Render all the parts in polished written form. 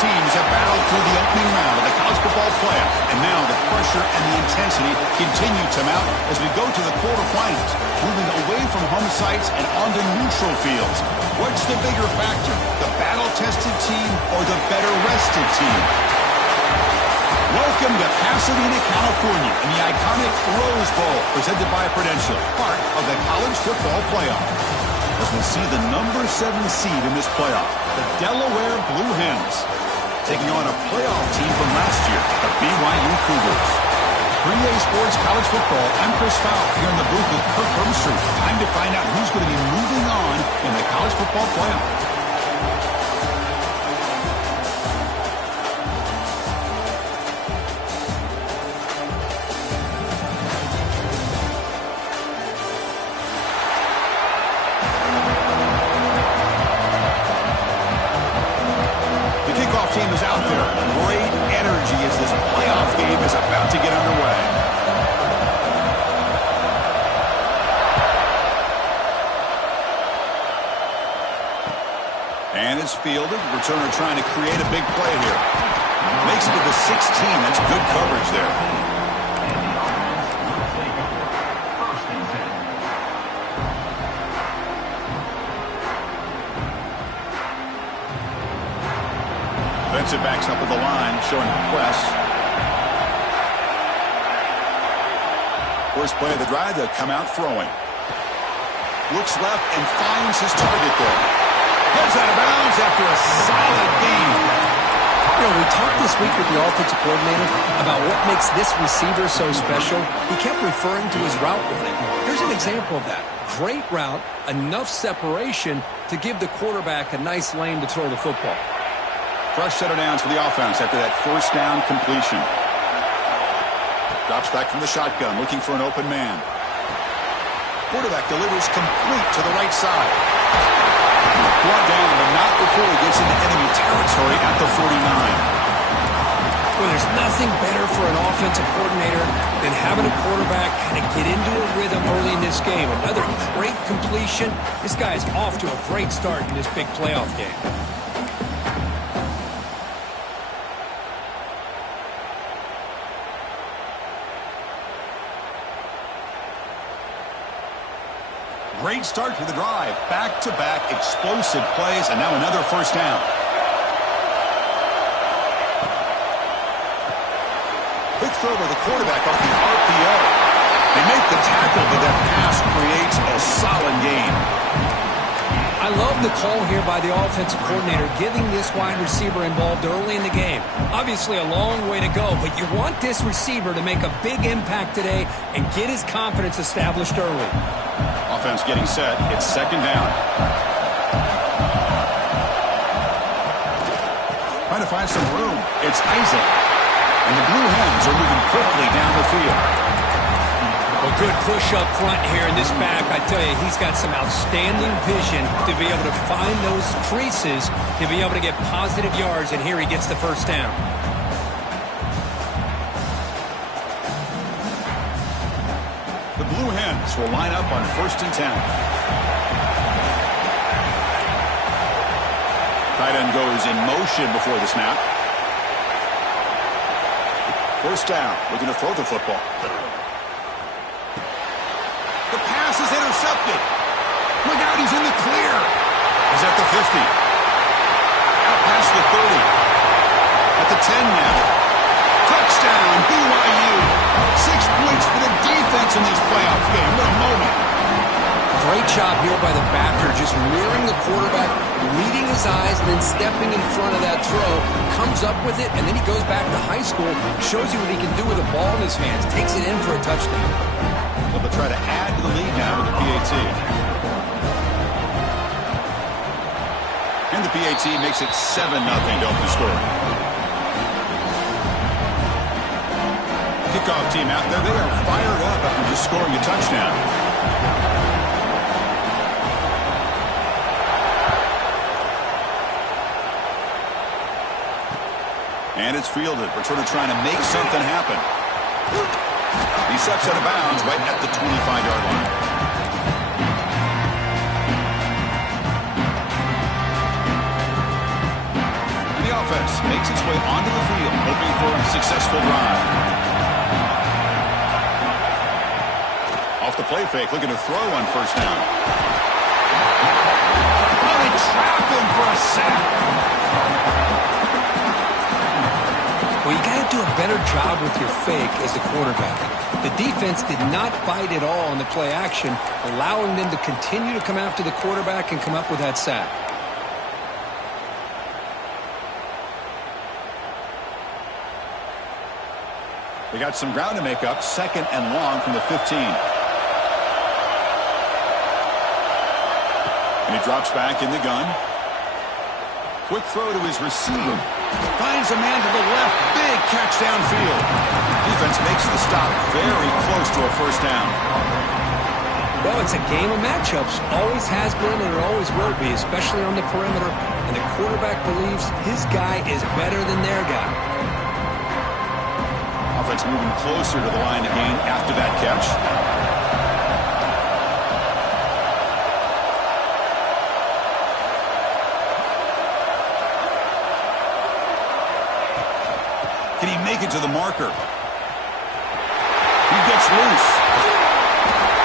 teams have battled through the opening round of the college football playoff, and now the pressure and the intensity continue to mount as we go to the quarterfinals, moving away from home sites and onto neutral fields. What's the bigger factor, the battle-tested team or the better-rested team? Welcome to Pasadena, California, in the iconic Rose Bowl, presented by Prudential, part of the college football playoff. As we see the number 7 seed in this playoff, the Delaware Blue Hens, taking on a playoff team from last year, the BYU Cougars. For EA Sports College Football, I'm Chris Fowle here in the booth with Kirk Herbstreit. Time to find out who's going to be moving on in the college football playoff. Team is out there. Great energy as this playoff game is about to get underway. And it's fielded. Returner trying to create a big play here. Makes it to the 16. That's good coverage there. Defensive backs up at the line, showing press. First play of the drive, they'll come out throwing. Looks left and finds his target there. Goes out of bounds after a solid gain. You know, we talked this week with the offensive coordinator about what makes this receiver so special. He kept referring to his route running. Here's an example of that. Great route, enough separation to give the quarterback a nice lane to throw the football. Fresh set of downs for the offense after that first down completion. Drops back from the shotgun, looking for an open man. Quarterback delivers complete to the right side. Brought down, but not before he gets into enemy territory at the 49. Well, there's nothing better for an offensive coordinator than having a quarterback kind of get into a rhythm early in this game. Another great completion. This guy is off to a great start in this big playoff game. Great start to the drive. Back-to-back explosive plays, and now another first down. Quick throw by the quarterback off the RPO. They make the tackle, but that pass creates a solid gain. I love the call here by the offensive coordinator, getting this wide receiver involved early in the game. Obviously a long way to go, but you want this receiver to make a big impact today and get his confidence established early. Offense getting set. It's second down. Trying to find some room. It's Isaac. And the Blue Hens are moving quickly down the field. A good push up front here in this back. I tell you, he's got some outstanding vision to be able to find those creases, to be able to get positive yards, and here he gets the first down. The Blue Hens will line up on 1st and 10. Tight end goes in motion before the snap. First down, looking to throw the football. The pass is intercepted. Look out, he's in the clear. He's at the 50. Out past the 30. At the 10 now. Touchdown, BYU. 6 points for the defense in this playoff game. What a moment. Great job here by the backer, just mirroring the quarterback, leading his eyes, and then stepping in front of that throw. Comes up with it, and then he goes back to high school, shows you what he can do with a ball in his hands, takes it in for a touchdown. Well, they'll try to add to the lead now with the PAT. And the PAT makes it 7-0 to open the score. Kickoff team out there. They are fired up after just scoring a touchdown. And it's fielded. Returner trying to make something happen. He steps out of bounds right at the 25-yard line. And the offense makes for a successful drive. Off the play fake, looking to throw on first down. Oh, they trap him for a sack. Well, you got to do a better job with your fake as the quarterback. The defense did not bite at all on the play action, allowing them to continue to come after the quarterback and come up with that sack. They got some ground to make up, 2nd and long from the 15. And he drops back in the gun. Quick throw to his receiver. Finds a man to the left. Big catch downfield. Defense makes the stop very close to a first down. Well, it's a game of matchups. Always has been and it always will be, especially on the perimeter. And the quarterback believes his guy is better than their guy. Offense moving closer to the line again after that catch. Can he make it to the marker? He gets loose.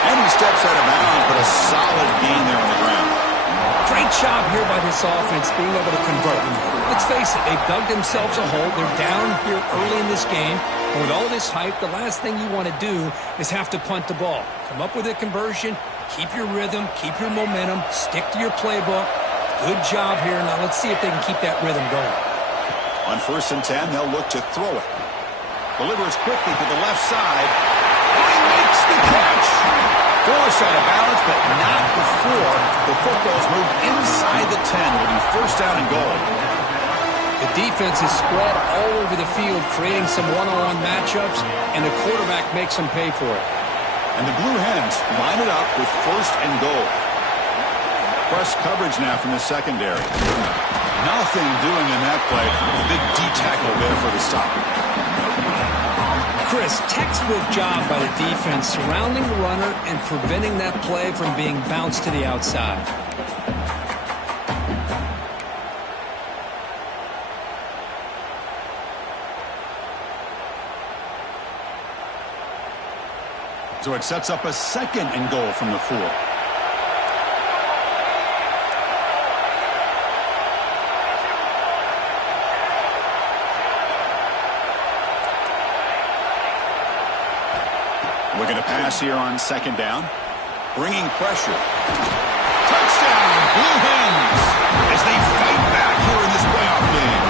And he steps out of bounds, but a solid gain there on the ground. Great job here by this offense being able to convert. Let's face it, they've dug themselves a hole. They're down here early in this game. And with all this hype, the last thing you want to do is have to punt the ball. Come up with a conversion, keep your rhythm, keep your momentum, stick to your playbook. Good job here. Now let's see if they can keep that rhythm going. On 1st and 10, they'll look to throw it. Delivers quickly to the left side. And he makes the catch. Forced out of balance, but not before the football's moved inside the 10. Will be first down and goal. The defense is spread all over the field, creating some one-on-one matchups, and the quarterback makes them pay for it. And the Blue Hens line it up with 1st and goal. Press coverage now from the secondary. Nothing doing in that play. A big D-tackle there for the stop. Chris, textbook job by the defense surrounding the runner and preventing that play from being bounced to the outside. So it sets up a 2nd and goal from the 4. Looking to pass here on 2nd down. Bringing pressure. Touchdown, Blue Hens, as they fight back here in this playoff game.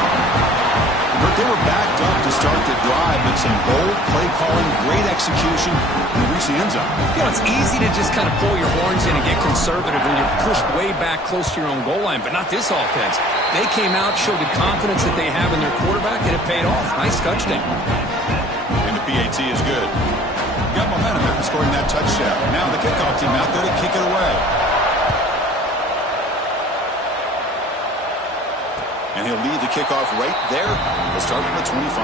But they were backed up to start the drive, but some bold play calling, great execution, and they reach the end zone. You know, it's easy to just kind of pull your horns in and get conservative when you're pushed way back close to your own goal line, but not this offense. They came out, showed the confidence that they have in their quarterback, and it paid off. Nice touchdown. And the PAT is good. Got momentum after scoring that touchdown. Now the kickoff team out there to kick it away. And he'll lead the kickoff right there. We'll start from the 25.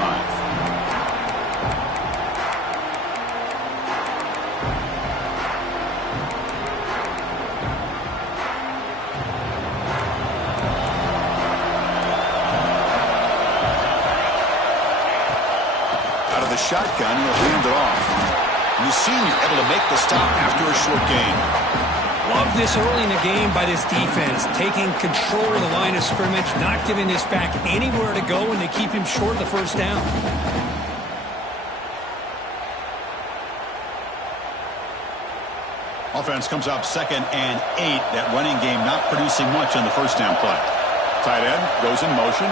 Out of the shotgun, he'll hand it off. The senior able to make the stop after a short gain. Love this early in the game by this defense, taking control of the line of scrimmage, not giving this back anywhere to go, and they keep him short of the first down. Offense comes up 2nd and 8. That running game not producing much on the first down play. Tight end goes in motion.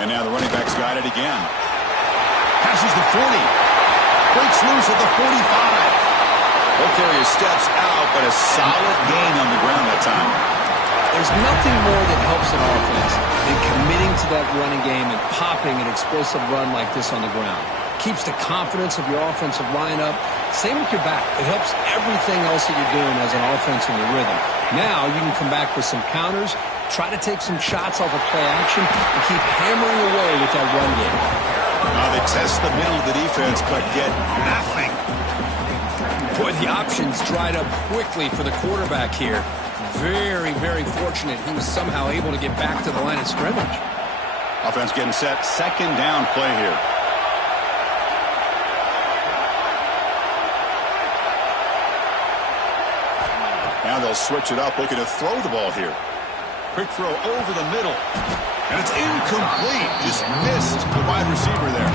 And now the running back's got it again. Passes the 40. Breaks loose at the 45. Ball carrier steps out, but a solid gain on the ground that time. There's nothing more that helps an offense than committing to that running game and popping an explosive run like this on the ground. Keeps the confidence of your offensive lineup. Same with your back. It helps everything else that you're doing as an offense in your rhythm. Now you can come back with some counters, try to take some shots off of play action, and keep hammering away with that run game. Now they test the middle of the defense, but get nothing. Boy, the options dried up quickly for the quarterback here. Very, very fortunate he was somehow able to get back to the line of scrimmage. Offense getting set. Second down play here. Now they'll switch it up, looking to throw the ball here. Quick throw over the middle. And it's incomplete. Just missed the wide receiver there.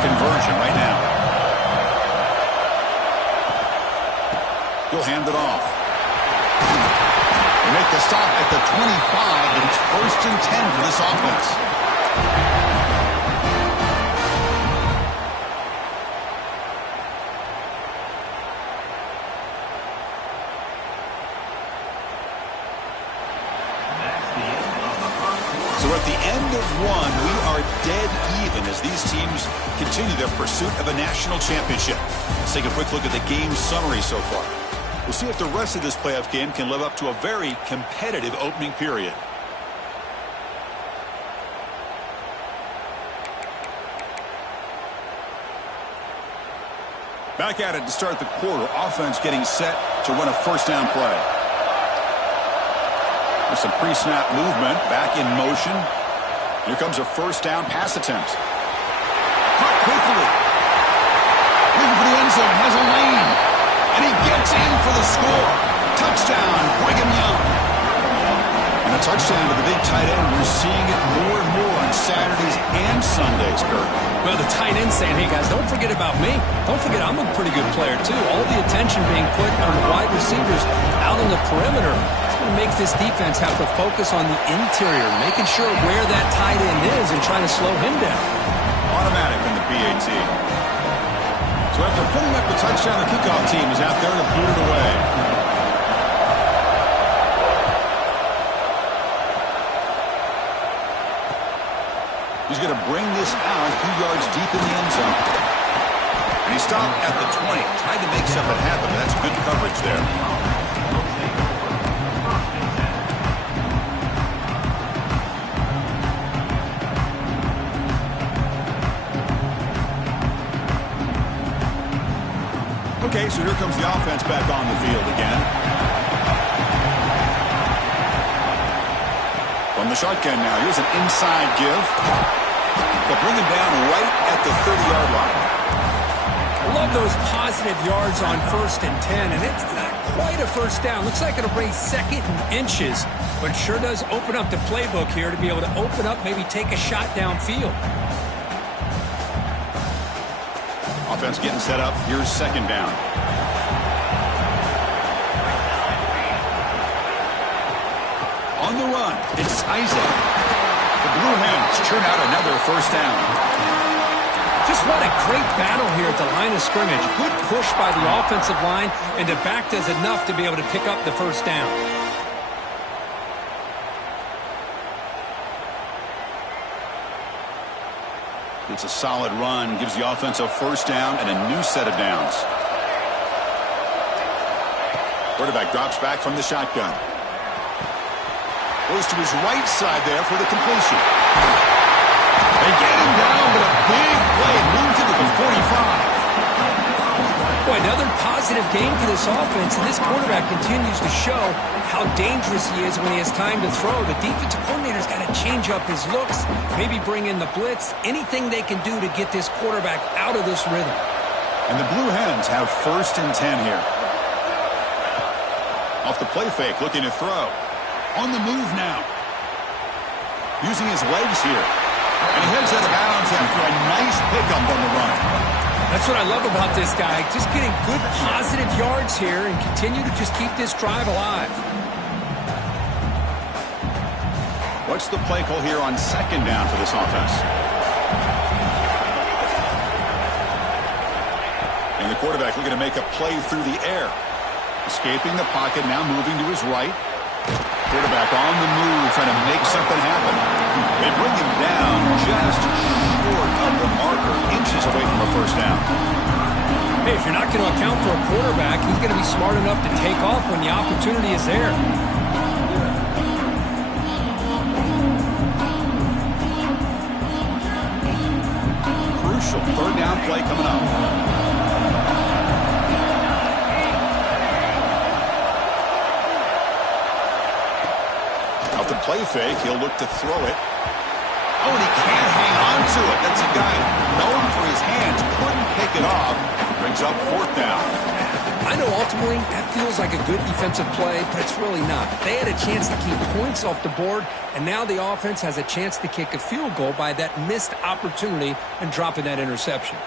Conversion right now. He'll hand it off. They make the stop at the 25, and it's 1st and 10 for this offense. So at the end of one, we are dead even as these teams continue their pursuit of a national championship. Let's take a quick look at the game summary so far. We'll see if the rest of this playoff game can live up to a very competitive opening period. Back at it to start the quarter. Offense getting set to run a first down play. With some pre-snap movement, back in motion. Here comes a first down pass attempt. Caught quickly. Looking for the end zone, has a lane. And he gets in for the score. Touchdown, Brigham Young. And a touchdown to the big tight end. We're seeing it more and more on Saturdays and Sundays, Kurt. Well, the tight end saying, hey, guys, don't forget about me. Don't forget I'm a pretty good player, too. All the attention being put on the wide receivers out on the perimeter. Makes this defense have to focus on the interior, making sure where that tight end is and trying to slow him down. Automatic in the PAT. So after putting up the touchdown, the kickoff team is out there to boot it away. He's going to bring this out a few yards deep in the end zone. And he stopped at the 20, tried to make something happen, but that's good coverage there. Okay, so here comes the offense back on the field again. From the shotgun now, here's an inside give. They'll bring him down right at the 30-yard line. I love those positive yards on 1st and 10, and it's not quite a first down. Looks like it'll bring 2nd and inches, but it sure does open up the playbook here to be able to open up, maybe take a shot downfield. Offense getting set up. Here's 2nd down. On the run, it's Isaac. The Blue Hens churn out another first down. Just what a great battle here at the line of scrimmage. Good push by the offensive line, and the back does enough to be able to pick up the first down. It's a solid run, gives the offense a first down and a new set of downs. Quarterback drops back from the shotgun. Goes to his right side there for the completion. They get him down, but a big play moves into the 45. Boy, another positive game for this offense, and this quarterback continues to show how dangerous he is when he has time to throw. The defensive coordinator's got to change up his looks, maybe bring in the blitz, anything they can do to get this quarterback out of this rhythm. And the Blue Hens have 1st and 10 here. Off the play fake, looking to throw. On the move now. Using his legs here. And he heads out of bounds after a nice pickup on the run. That's what I love about this guy. Just getting good positive yards here and continue to just keep this drive alive. What's the play call here on 2nd down for this offense? And the quarterback looking to make a play through the air. Escaping the pocket, now moving to his right. Quarterback on the move, trying to make something happen. They bring him down just short of the marker, inches away from a first down. Hey, if you're not going to account for a quarterback, he's going to be smart enough to take off when the opportunity is there. Crucial third down play coming up. Off the play fake, he'll look to throw it. Oh, and he can't hang on to it. That's a guy known for his hands. Couldn't pick it off. Brings up fourth down. I know ultimately that feels like a good defensive play, but it's really not. They had a chance to keep points off the board, and now the offense has a chance to kick a field goal by that missed opportunity and dropping that interception.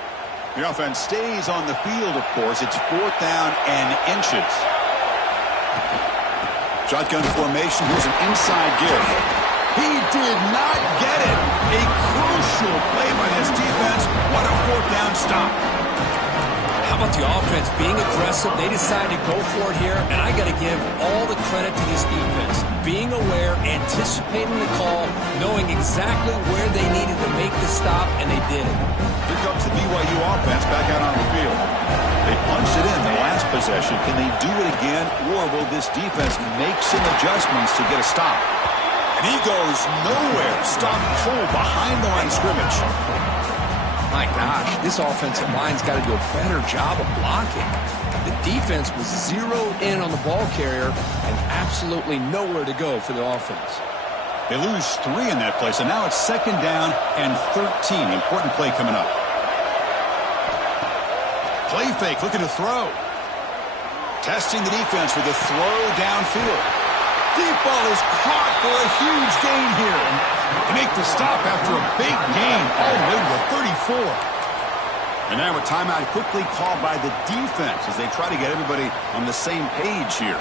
The offense stays on the field, of course. It's fourth down and inches. Shotgun formation. Here's an inside give. He did not get it. A crucial play by this defense. What a fourth down stop. How about the offense being aggressive? They decided to go for it here, and I got to give all the credit to this defense. Being aware, anticipating the call, knowing exactly where they needed to make the stop, and they did it. Here comes the BYU offense back out on the field. They punched it in the last possession. Can they do it again, or will this defense make some adjustments to get a stop? And he goes nowhere. Stop cold behind the line of scrimmage. My gosh, this offensive line's got to do a better job of blocking. The defense was zeroed in on the ball carrier and absolutely nowhere to go for the offense. They lose 3 in that play, so now it's second down and 13. Important play coming up. Play fake, looking to throw. Testing the defense with a throw downfield. Deep ball is caught for a huge gain here. They make the stop after a big gain all the way to the 34. And now a timeout quickly called by the defense as they try to get everybody on the same page here.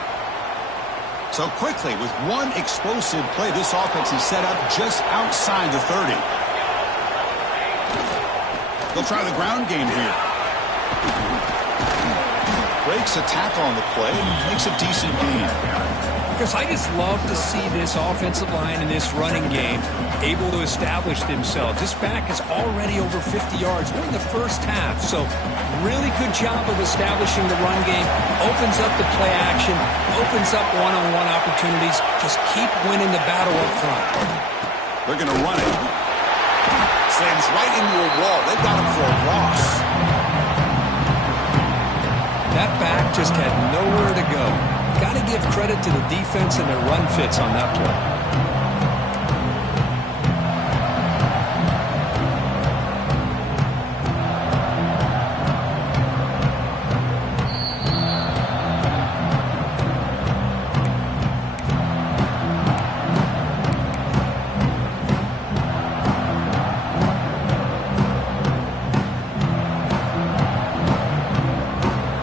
So quickly, with one explosive play, this offense is set up just outside the 30. They'll try the ground game here. Breaks a tackle on the play and makes a decent gain. Because I just love to see this offensive line and this running game able to establish themselves. This back is already over 50 yards. We're in the first half, so really good job of establishing the run game. Opens up the play action, opens up one-on-one opportunities. Just keep winning the battle up front. They're going to run it. Slams right into a wall. They've got him for a loss. That back just had nowhere to go. Got to give credit to the defense and their run fits on that play.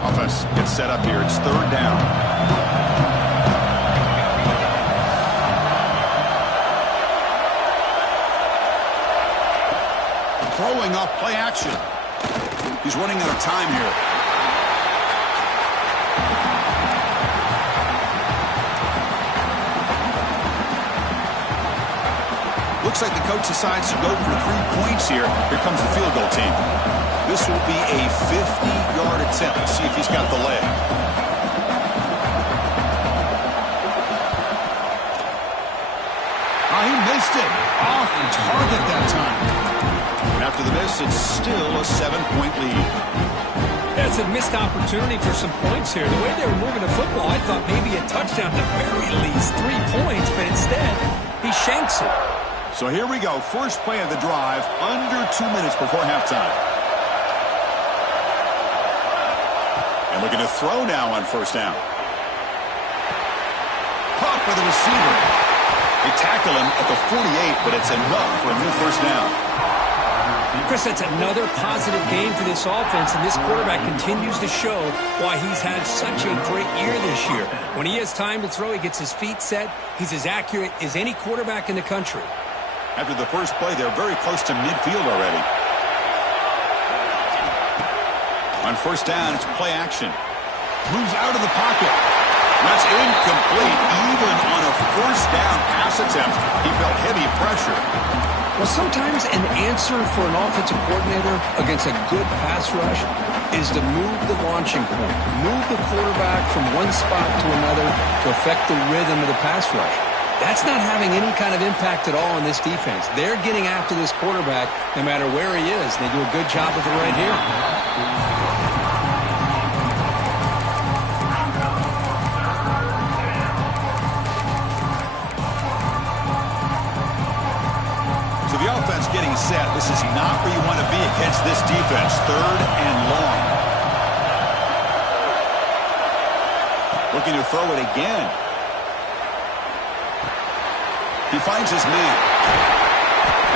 Offense gets set up here. It's third down. Throwing off play action. He's running out of time here. Looks like the coach decides to go for 3 points here. Here comes the field goal team. This will be a 50-yard attempt. Let's see if he's got the leg. Oh, he missed it. Off target that time. After the miss, it's still a 7-point lead. That's a missed opportunity for some points here. The way they were moving the football, I thought maybe a touchdown, at the very least 3 points, but instead, he shanks it. So here we go. First play of the drive, under 2 minutes before halftime. And looking to throw now on first down. Caught by the receiver. They tackle him at the 48, but it's enough for a new first down. Chris, that's another positive game for this offense, and this quarterback continues to show why he's had such a great year this year. When he has time to throw, he gets his feet set. He's as accurate as any quarterback in the country. After the first play, they're very close to midfield already. On first down, it's play action. Moves out of the pocket. That's incomplete. Even on a first down pass attempt, he felt heavy pressure. Well, sometimes an answer for an offensive coordinator against a good pass rush is to move the launching point, move the quarterback from one spot to another to affect the rhythm of the pass rush. That's not having any kind of impact at all on this defense. They're getting after this quarterback no matter where he is. They do a good job of it right here. Getting set. This is not where you want to be against this defense. 3rd and long. Looking to throw it again. He finds his man.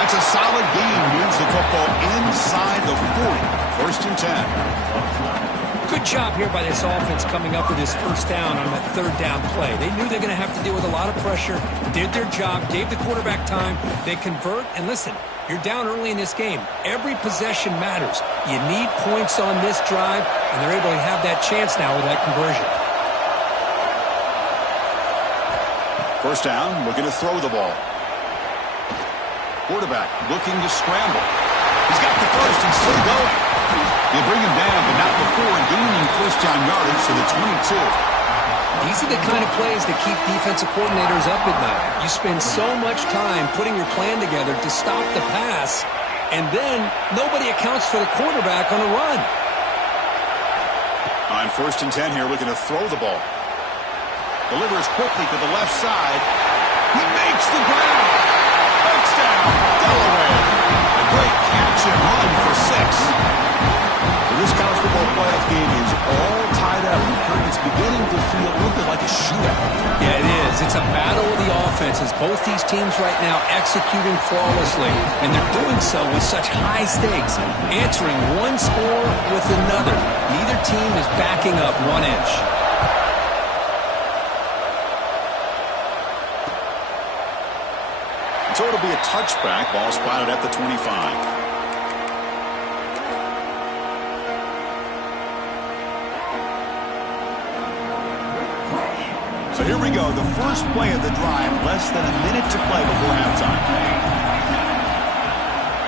That's a solid gain. Moves the football inside the 40. 1st and 10. Good job here by this offense coming up with this first down on that 3rd down play. They knew they were going to have to deal with a lot of pressure, did their job, gave the quarterback time. They convert, and listen, you're down early in this game. Every possession matters. You need points on this drive, and they're able to have that chance now with that conversion. 1st down, looking to throw the ball. Quarterback looking to scramble. He's got the first and still going. They bring him down, but not before gaining 1st down yardage to the 22. These are the kind of plays that keep defensive coordinators up at night. You spend so much time putting your plan together to stop the pass, and then nobody accounts for the quarterback on a run. On 1st and 10 here, looking to throw the ball. Delivers quickly to the left side. He makes the grab. Touchdown, Delaware. A great catch and run for 6. This college football playoff game is all tied up. It's beginning to feel a little bit like a shootout. Yeah, it is. It's a battle of the offenses. Both these teams right now executing flawlessly, and they're doing so with such high stakes, answering one score with another. Neither team is backing up 1 inch. So it'll be a touchback. Ball spotted at the 25. So here we go, the first play of the drive, less than a minute to play before halftime.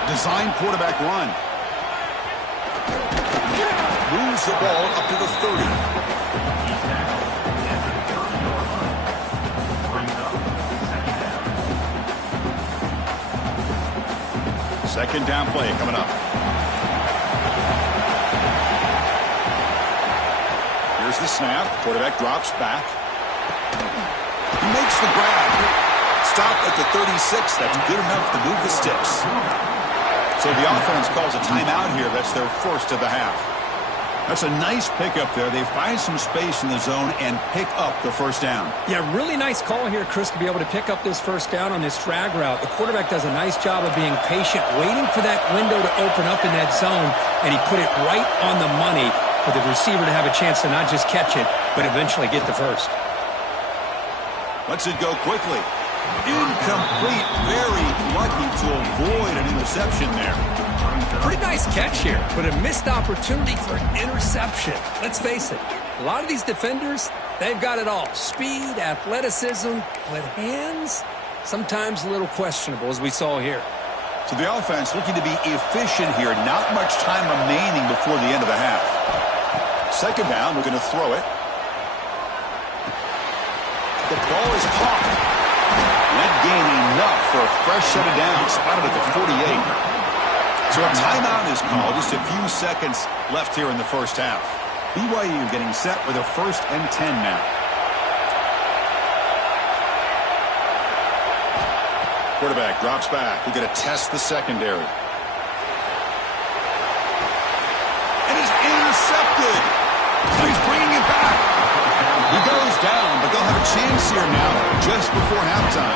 Design quarterback run. Moves the ball up to the 30. Second down play coming up. Here's the snap. Quarterback drops back. He makes the grab. Stop at the 36. That's good enough to move the sticks. So the offense calls a timeout here. That's their first of the half. That's a nice pickup there. They find some space in the zone and pick up the first down. Yeah, really nice call here, Chris, to be able to pick up this first down on this drag route. The quarterback does a nice job of being patient, waiting for that window to open up in that zone, and he put it right on the money for the receiver to have a chance to not just catch it, but eventually get the first. Lets it go quickly. Incomplete. Very lucky to avoid an interception there. Pretty nice catch here, but a missed opportunity for an interception. Let's face it, a lot of these defenders, they've got it all. Speed, athleticism, but hands, sometimes a little questionable, as we saw here. So the offense looking to be efficient here. Not much time remaining before the end of the half. Second down, we're going to throw it. The ball is caught. That gain enough for a fresh set of downs. Spotted at the 48. So a timeout is called. Just a few seconds left here in the first half. BYU getting set with a 1st and 10 now. Quarterback drops back. We're going to test the secondary. And it's intercepted. He's bringing it back. He goes down, but they'll have a chance here now just before halftime.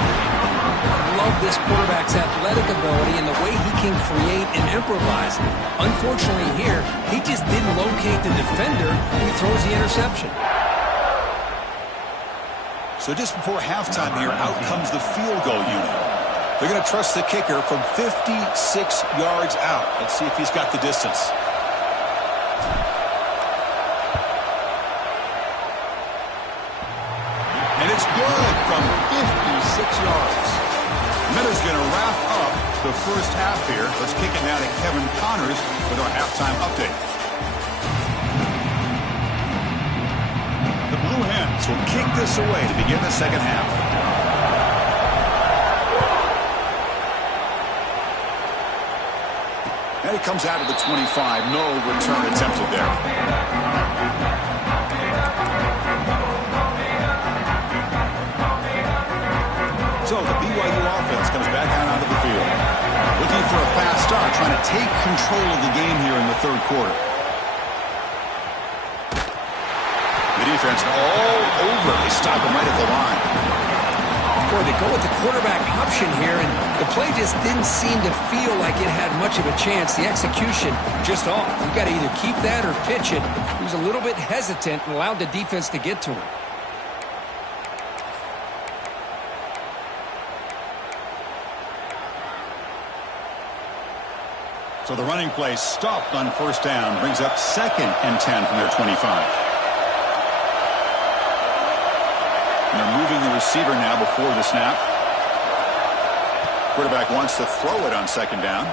I love this quarterback's athletic ability and the way he can create and improvise. Unfortunately here, he just didn't locate the defender when he throws the interception. So just before halftime here, out comes the field goal unit. They're going to trust the kicker from 56 yards out. Let's see if he's got the distance. It's good from 56 yards. Miller's going to wrap up the first half here. Let's kick it now to Kevin Connors with our halftime update. The Blue Hens will kick this away to begin the second half. And he comes out of the 25. No return attempted there. So the BYU offense comes back out onto the field. Looking for a fast start, trying to take control of the game here in the third quarter. The defense all over. They stop him right at the line. Boy, they go with the quarterback option here, and the play just didn't seem to feel like it had much of a chance. The execution just off. You got to either keep that or pitch it. He was a little bit hesitant and allowed the defense to get to him. So the running play stopped on first down, brings up 2nd and 10 from their 25. And they're moving the receiver now before the snap. Quarterback wants to throw it on 2nd down.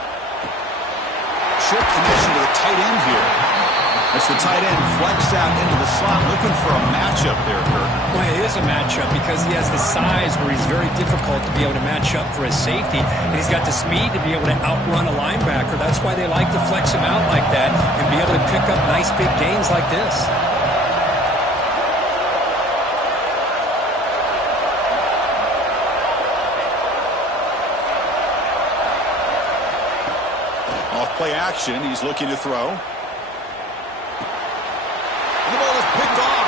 Short connection to the tight end here. As the tight end flexed out into the slot, looking for a matchup there, Kirk. Well, it is a matchup because he has the size where he's very difficult to be able to match up for his safety, and he's got the speed to be able to outrun a linebacker. That's why they like to flex him out like that and be able to pick up nice big gains like this. Off play action, he's looking to throw. The ball is picked off.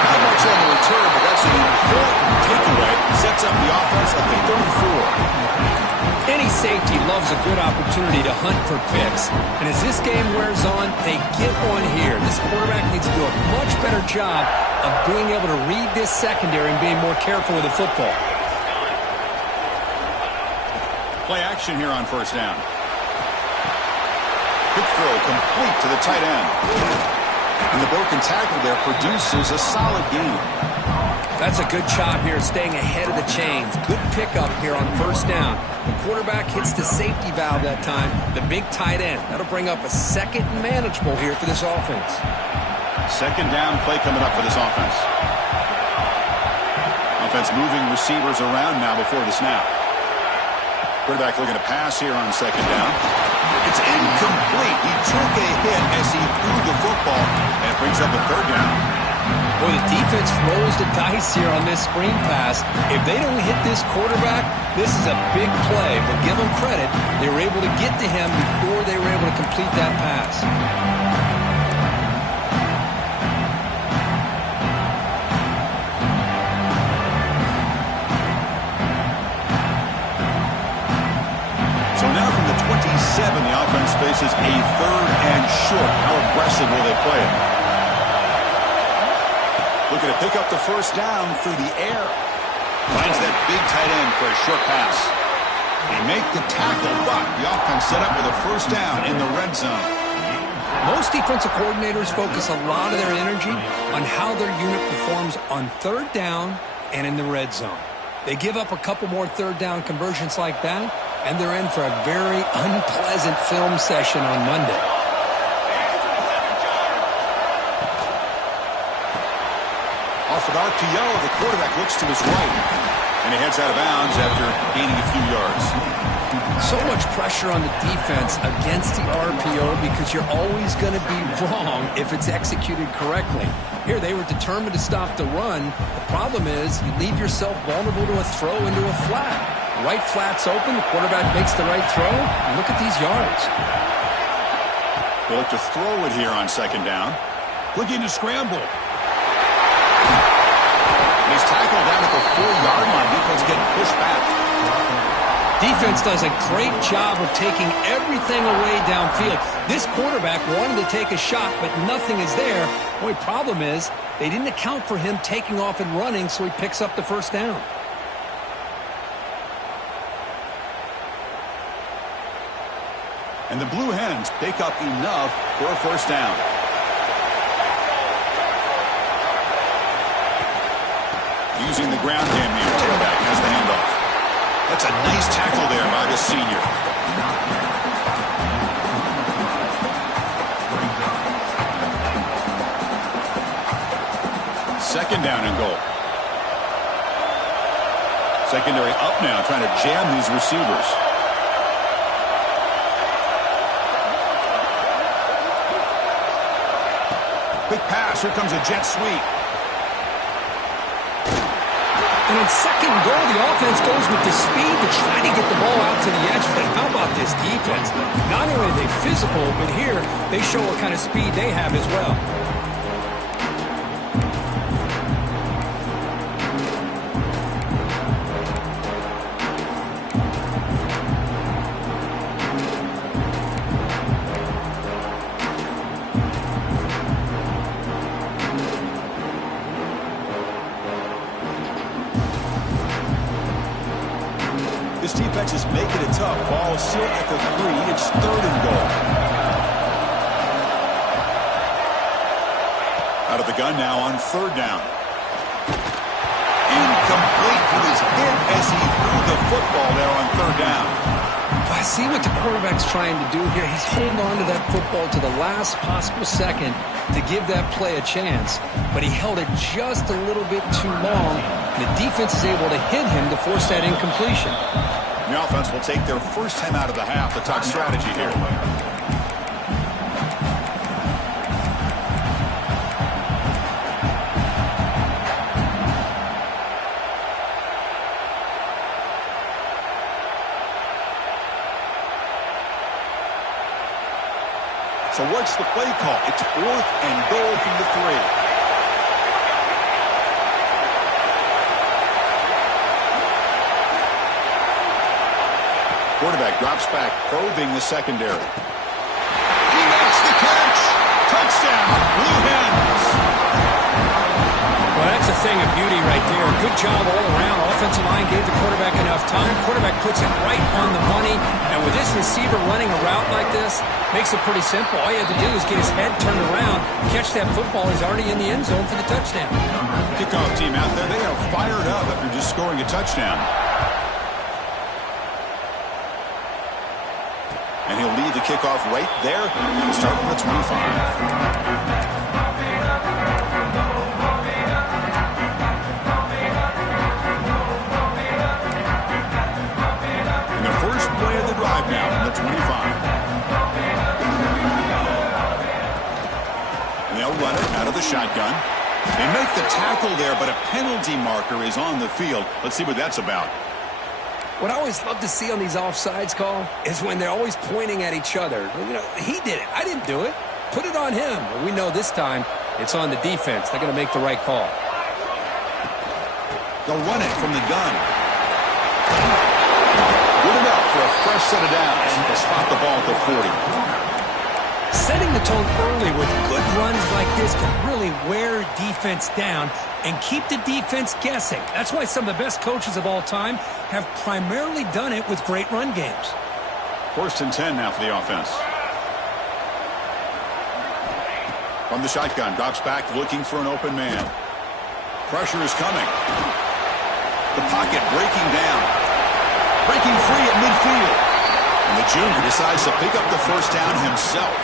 Not much on the return, but that's an important takeaway. Sets up the offense at the 34. Any safety loves a good opportunity to hunt for picks. And as this game wears on, they get one here. This quarterback needs to do a much better job of being able to read this secondary and being more careful with the football. Play action here on first down. Quick throw complete to the tight end. And the broken tackle there produces a solid gain. That's a good job here staying ahead of the chains. Good pickup here on first down. The quarterback hits the safety valve that time, the big tight end. That'll bring up a 2nd and manageable here for this offense. 2nd down play coming up for this offense. Offense moving receivers around now before the snap. Quarterback looking to pass here on 2nd down. It's incomplete. He took a hit as he threw the football, and it brings up a 3rd down. Boy, the defense rolls the dice here on this screen pass. If they don't hit this quarterback, this is a big play. But give them credit. They were able to get to him before they were able to complete that pass. The offense faces a 3rd and short. How aggressive will they play it? Looking to pick up the first down through the air. Finds that big tight end for a short pass. They make the tackle, but the offense set up with a first down in the red zone. Most defensive coordinators focus a lot of their energy on how their unit performs on 3rd down and in the red zone. They give up a couple more 3rd down conversions like that, and they're in for a very unpleasant film session on Monday. Off with RPO, the quarterback looks to his right, and he heads out of bounds after gaining a few yards. So much pressure on the defense against the RPO because you're always going to be wrong if it's executed correctly. Here, they were determined to stop the run. The problem is you leave yourself vulnerable to a throw into a flat. Right flat's open, the quarterback makes the right throw, and look at these yards. They look to throw it here on 2nd down. Looking to scramble. And he's tackled down at the 4-yard line. Defense getting pushed back. Defense does a great job of taking everything away downfield. This quarterback wanted to take a shot, but nothing is there. The only problem is they didn't account for him taking off and running, so he picks up the first down. And the Blue Hens pick up enough for a first down. using the ground game here. Quarterback has the handoff. That's a nice tackle there by the senior. Second down and goal. Secondary up now, trying to jam these receivers. Quick pass. Here comes a jet sweep. And on second and goal, the offense goes with the speed to try to get the ball out to the edge. But how about this defense? Not only are they physical, but here they show what kind of speed they have as well. This defense is making it tough. Ball still at the 3. It's third and goal. Out of the gun now on third down. Incomplete. He was hit as he threw the football there on third down. I see what the quarterback's trying to do here. He's holding on to that football to the last possible second to give that play a chance. But he held it just a little bit too long. And the defense is able to hit him to force that incompletion. The offense will take their first time out of the half. The top strategy here. So what's the play call? It's fourth and goal from the 3. Quarterback drops back, probing the secondary. He makes the catch. Touchdown, Blue Hens. Well, that's a thing of beauty right there. Good job all around. Offensive line gave the quarterback enough time. Quarterback puts it right on the money. And with this receiver running a route like this, makes it pretty simple. All you have to do is get his head turned around, catch that football. He's already in the end zone for the touchdown. Kickoff team out there, they are fired up after just scoring a touchdown. And he'll lead the kickoff right there. He'll start from the 25. Now from the 25. And they'll run it out of the shotgun. They make the tackle there, but a penalty marker is on the field. Let's see what that's about. What I always love to see on these offsides call is when they're always pointing at each other. You know, he did it. I didn't do it. Put it on him. Well, we know this time it's on the defense. They're going to make the right call. They'll run it from the gun. Good enough for a fresh set of downs to spot the ball at the 40. Setting the tone early with good runs like this can really wear defense down and keep the defense guessing. That's why some of the best coaches of all time have primarily done it with great run games. First and 10 now for the offense. From the shotgun, drops back looking for an open man. Pressure is coming. The pocket breaking down. Breaking free at midfield. And the junior decides to pick up the first down himself.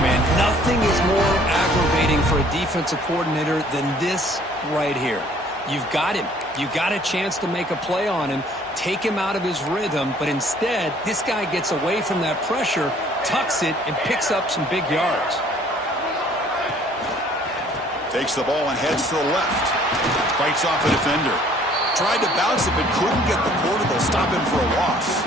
Man, nothing is more aggravating for a defensive coordinator than this right here. You've got him. You've got a chance to make a play on him, take him out of his rhythm, but instead, this guy gets away from that pressure, tucks it, and picks up some big yards. Takes the ball and heads to the left. Fights off a defender. Tried to bounce it, but couldn't get the portal. Stop him for a loss.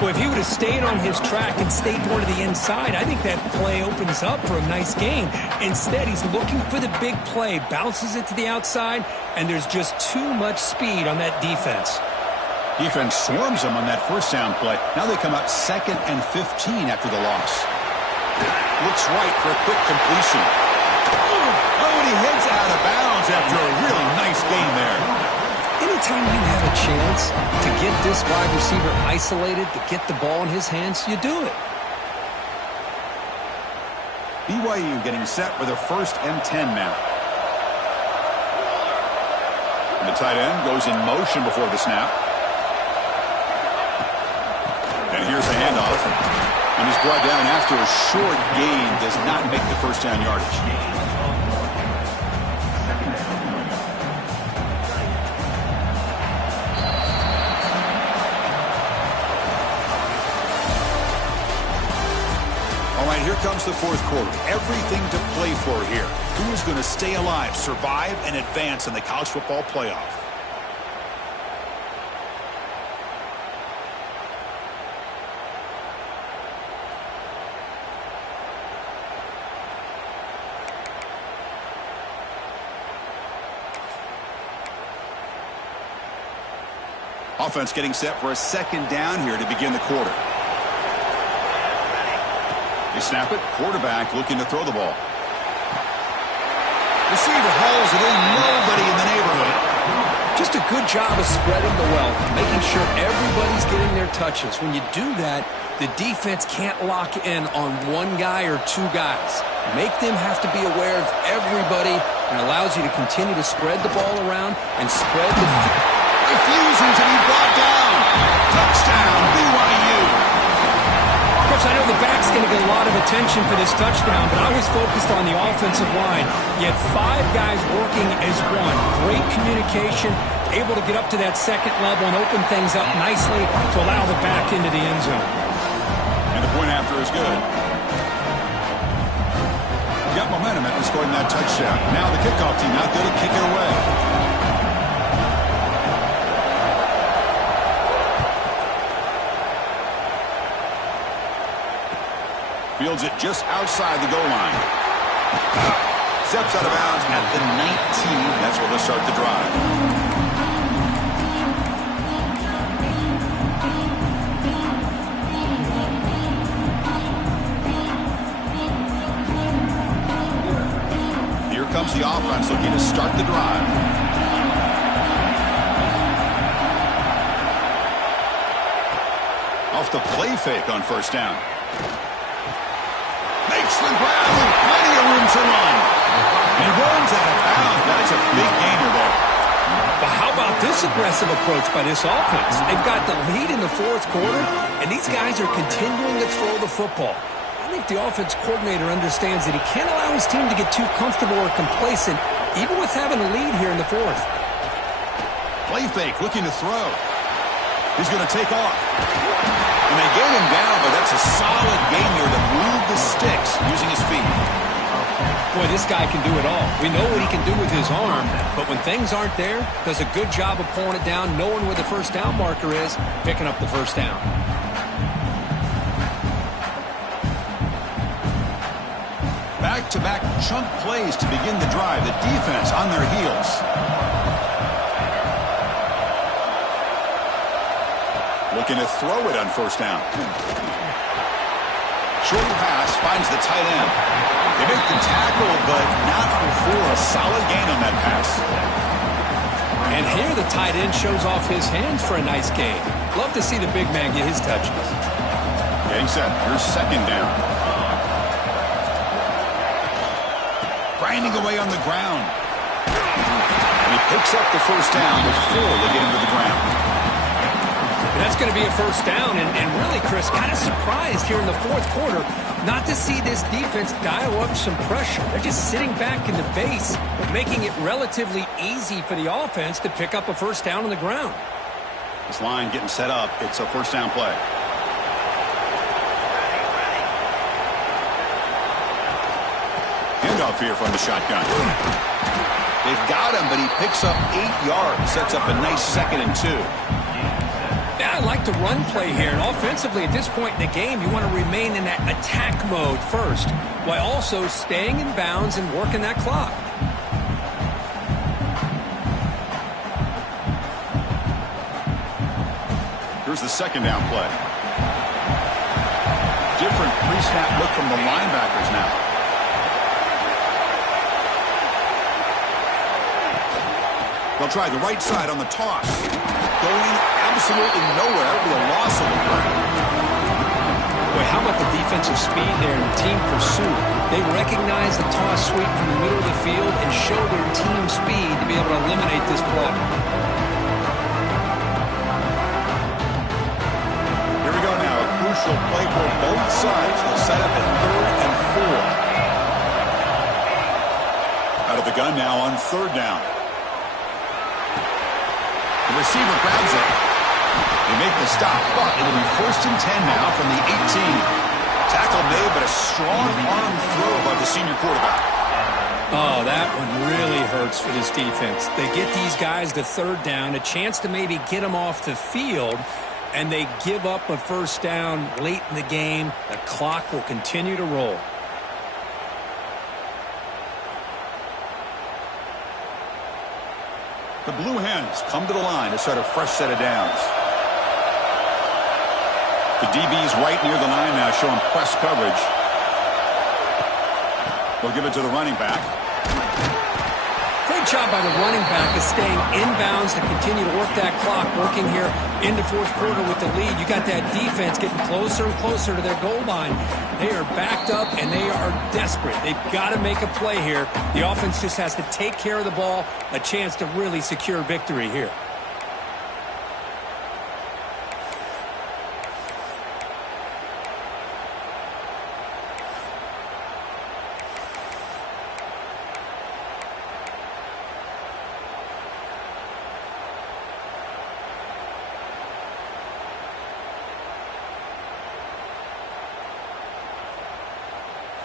Well, if he would have stayed on his track and stayed more to the inside, I think that play opens up for a nice gain. Instead, he's looking for the big play, bounces it to the outside, and there's just too much speed on that defense. Defense swarms him on that first down play. Now they come up 2nd and 15 after the loss. Looks right for a quick completion. Oh, and he heads out of bounds after a really nice gain there. Anytime you have a chance to get this wide receiver isolated, to get the ball in his hands, you do it. BYU getting set for their 1st and 10 now. And the tight end goes in motion before the snap. And here's the handoff. And he's brought down after a short gain. Does not make the first down yardage. All right, here comes the fourth quarter. Everything to play for here. Who is going to stay alive, survive, and advance in the college football playoff? Offense getting set for a second down here to begin the quarter. They snap it. Quarterback looking to throw the ball. Receiver hauls it in. Nobody in the neighborhood. Just a good job of spreading the wealth, making sure everybody's getting their touches. When you do that, the defense can't lock in on one guy or two guys. Make them have to be aware of everybody, and allows you to continue to spread the ball around and spread the refusing to be brought down. Touchdown, BYU. Coach, I know the back's going to get a lot of attention for this touchdown, but I was focused on the offensive line. You had 5 guys working as one. Great communication, able to get up to that second level and open things up nicely to allow the back into the end zone. And the point after is good. Got momentum after scoring that touchdown. Now the kickoff team out there to kick it away. Fields it just outside the goal line. Steps out of bounds at the 19. That's where they'll start the drive. Here comes the offense looking to start the drive. Off the play fake on first down. Makes the grab with plenty of room to run. And he runs out of bounds. That's a big gainer there. But how about this aggressive approach by this offense? They've got the lead in the fourth quarter, and these guys are continuing to throw the football. I think the offense coordinator understands that he can't allow his team to get too comfortable or complacent, even with having a lead here in the fourth. Play fake, looking to throw. He's going to take off. And they get him down, but that's a solid gain there to move the sticks using his feet. Boy, this guy can do it all. We know what he can do with his arm, but when things aren't there, does a good job of pulling it down, knowing where the first down marker is, picking up the first down. Back-to-back chunk plays to begin the drive. The defense on their heels. Looking to throw it on first down. Short pass finds the tight end. They make the tackle, but not before a solid gain on that pass. And here the tight end shows off his hands for a nice gain. Love to see the big man get his touches. Getting set. Here's second down. Grinding away on the ground. And he picks up the first down before they get him to the ground. That's going to be a first down, and really, Chris, kind of surprised here in the fourth quarter not to see this defense dial up some pressure. They're just sitting back in the base, making it relatively easy for the offense to pick up a first down on the ground. This line getting set up. It's a first down play. Handoff here from the shotgun. They've got him, but he picks up 8 yards. Sets up a nice 2nd and 2. Yeah, I like the run play here. And offensively, at this point in the game, you want to remain in that attack mode first, while also staying in bounds and working that clock. Here's the second down play. Different pre-snap look from the linebackers now. They'll try the right side on the toss. Going absolutely nowhere with a loss of the ground. Boy, how about the defensive speed there and team pursuit? They recognize the toss sweep from the middle of the field and show their team speed to be able to eliminate this play. Here we go now. A crucial play for both sides. The setup at 3rd and 4. Out of the gun now on 3rd down. The receiver grabs it. They make the stop, but it'll be 1st and 10 now from the 18. Tackle made, but a strong arm throw by the senior quarterback. Oh, that one really hurts for this defense. They get these guys to 3rd down, a chance to maybe get them off the field, and they give up a 1st down late in the game. The clock will continue to roll. The Blue Hens come to the line to start a fresh set of downs. The DB's right near the line now, showing press coverage. They'll give it to the running back. Great job by the running back of staying inbounds to continue to work that clock, working here into 4th quarter with the lead. You got that defense getting closer and closer to their goal line. They are backed up, and they are desperate. They've got to make a play here. The offense just has to take care of the ball, a chance to really secure victory here.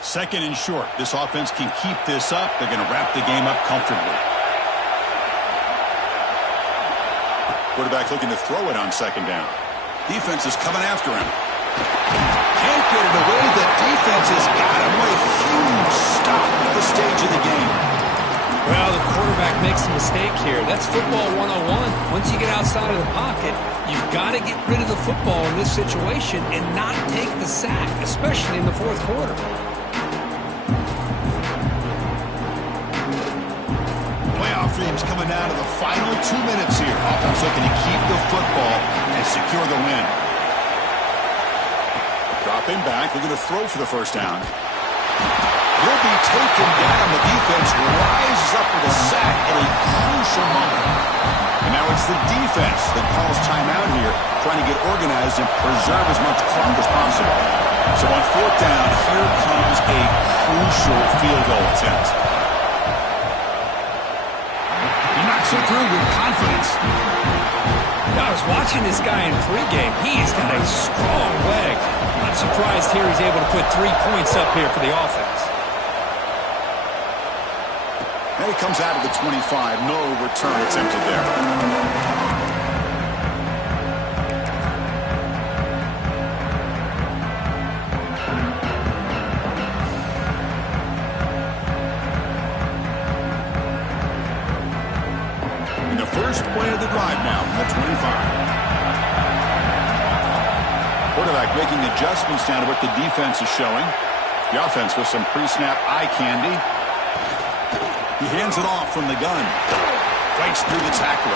Second and short. This offense can keep this up. They're going to wrap the game up comfortably. Quarterback looking to throw it on 2nd down. Defense is coming after him. Can't get it away. The defense has got him with a huge stop at this stage of the game. Well, the quarterback makes a mistake here. That's football 101. Once you get outside of the pocket, you've got to get rid of the football in this situation and not take the sack, especially in the 4th quarter. Dreams coming down to the final 2 minutes here. Offense looking to keep the football and secure the win. Dropping back, looking to throw for the 1st down. He'll be taken down. The defense rises up with a sack at a crucial moment. And now it's the defense that calls timeout here, trying to get organized and preserve as much clock as possible. So on 4th down, here comes a crucial field goal attempt. So through with confidence. Now, I was watching this guy in pregame. He's got a strong leg. Not surprised here he's able to put 3 points up here for the offense. Now he comes out of the 25. No return attempted there. First play of the drive now from the 25. Quarterback making adjustments now to what the defense is showing. The offense with some pre-snap eye candy. He hands it off from the gun. Fights through the tackler.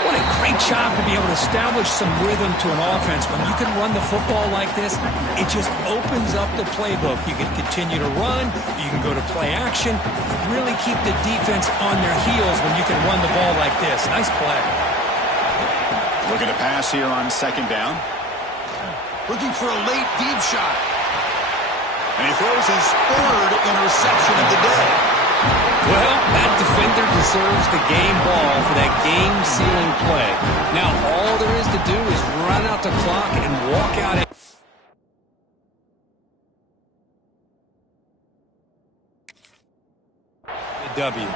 What a great job to be able to establish some rhythm to an offense. When you can run the football like this, it just opens up the playbook. You can continue to run. You can go to play action. Really keep the defense on their heels when you can run the ball like this. Nice play. Looking to pass here on 2nd down. Looking for a late deep shot. And he throws his 3rd interception of the day. Well, that defender deserves the game ball for that game-sealing play. Now, all there is to do is run out the clock and walk out. W.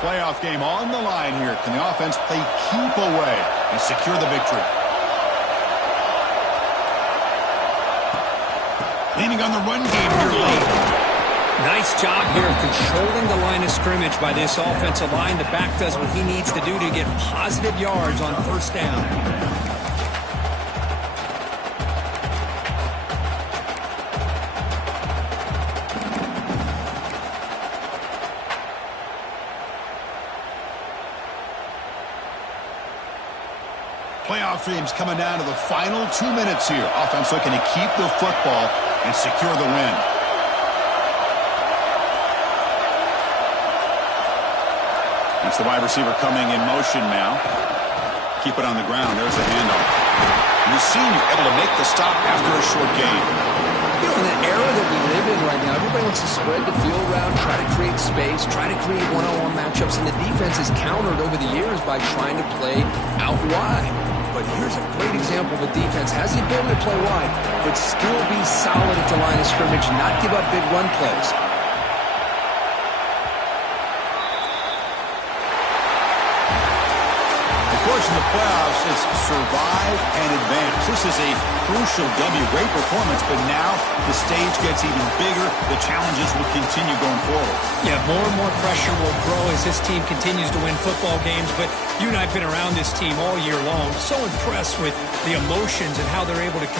Playoff game on the line here. Can the offense play keep away and secure the victory? Leaning on the run game here late. Nice job here of controlling the line of scrimmage by this offensive line. The back does what he needs to do to get positive yards on 1st down. Playoff dreams coming down to the final 2 minutes here. Offense looking to keep the football and secure the win. It's the wide receiver coming in motion now. Keep it on the ground. There's the handoff. And the senior able to make the stop after a short gain. You know, in the era that we live in right now, everybody wants to spread the field around, try to create space, try to create one-on-one matchups, and the defense is countered over the years by trying to play out wide. But here's a great example of a defense has the ability to play wide, but still be solid at the line of scrimmage, not give up big run plays. Of course, in the playoffs, it's survive and advance. This is a crucial W. Great performance, but now the stage gets even bigger. The challenges will continue going forward. Yeah, more and more pressure will grow as this team continues to win football games. But you and I have been around this team all year long. So impressed with the emotions and how they're able to